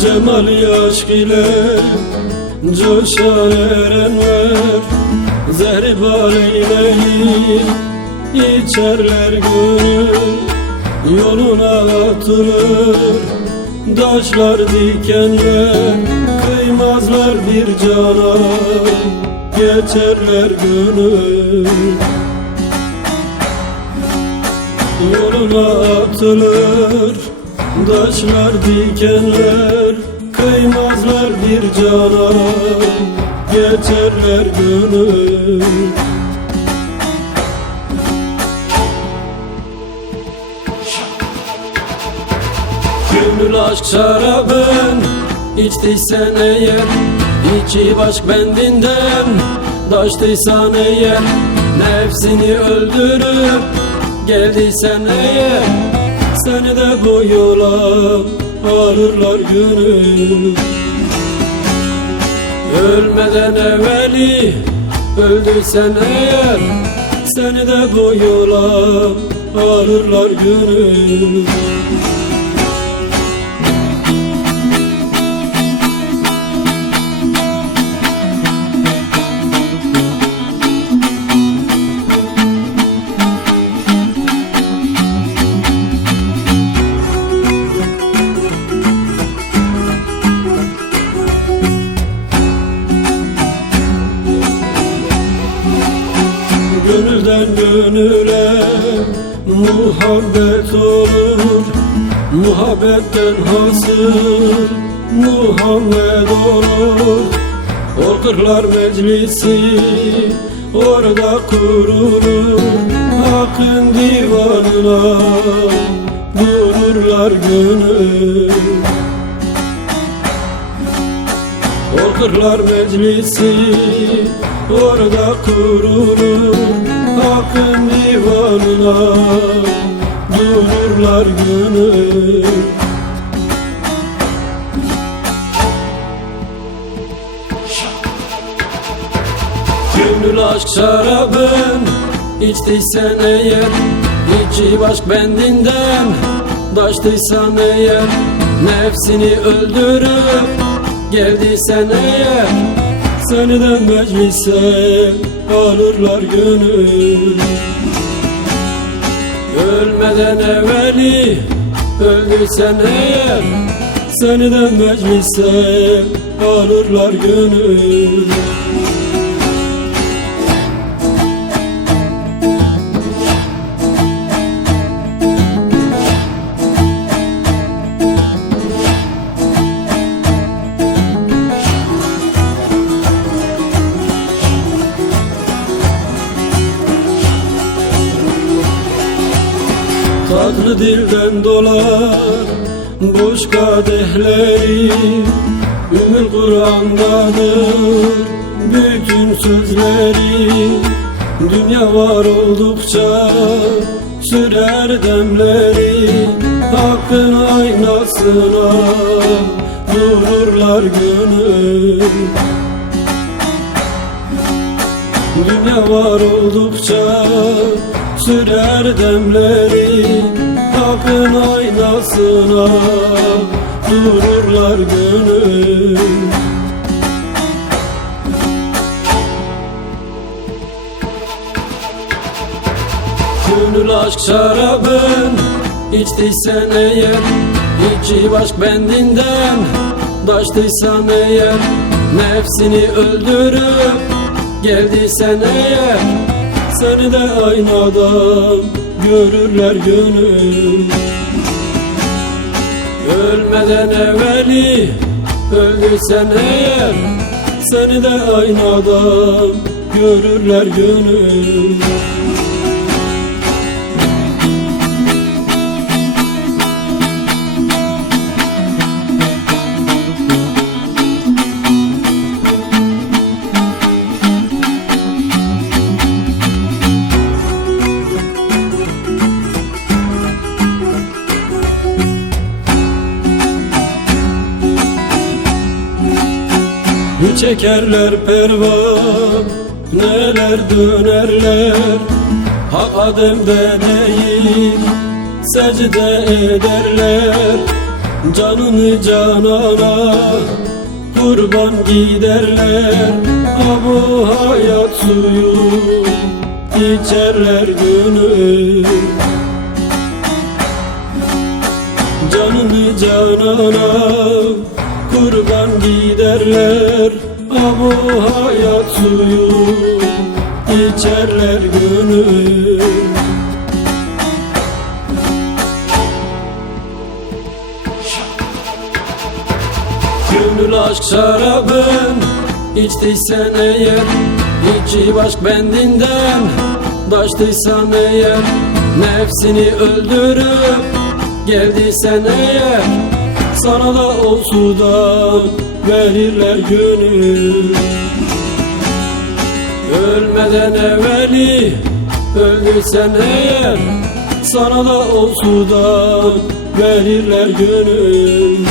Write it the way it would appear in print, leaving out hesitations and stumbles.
Cemali aşk ile coşan erenler Zehri-bal eyleyip içerler gönül Yoluna atılır taşlar dikenler Kıymazlar bir cana geçerler gönül Yoluna atılır taşlar dikenler Kıymazlar bir cana geçerler gönül Gönül aşk şarabın içtiysen eğer İçip aşk bendinden taştıysan eğer Nefsini öldürüp geldiysen eğer Seni de bu yola alırlar gönül Ölmeden evveli öldüysen eğer Seni de bu yola alırlar gönül Gönülden gönüle muhabbet olur Muhabbetten hasıl Muhammed olur Orkırlar meclisi orada kurulur Hakkın divanına vururlar gönül Orkırlar meclisi orada kurulur Hakkın divanına dururlar gönül Gönül aşk şarabın içtiysen eğer İçip aşk bendinden taştıysan eğer Nefsini öldürüp geldiysen eğer Seni de meclise alırlar gönül Ölmeden evveli öldüysen eğer Seni de meclise alırlar gönül Tatlı dilden dolar boş kadehleri Ümül Kur'an'dadır bütün sözleri Dünya var oldukça sürer demleri Hakkın aynasına dururlar gönül Dünya var oldukça sürer demleri Hakkın aynasına dururlar gönül Gönül aşk şarabın içtiysen eğer İçip aşk bendinden taştıysan eğer Nefsini öldürüp geldiysen eğer Seni de aynadan görürler gönül Ölmeden evveli öldüysen eğer Seni de aynadan görürler gönül Çekerler pervan, neler dönerler Hak ademde değil, secde ederler Canını canana kurban giderler. Bu hayat suyu içerler gönül. Canını canana kurban giderler. Bu hayat suyu içerler gönül. Gönül aşk şarabın içtiysen eğer, iki başk bendinden taştıysan eğer, nefsini öldürüp geldiysen eğer, sana da o sudan verirler gönül. Ölmeden evveli öldüysen eğer, sana da o sudan verirler gönül.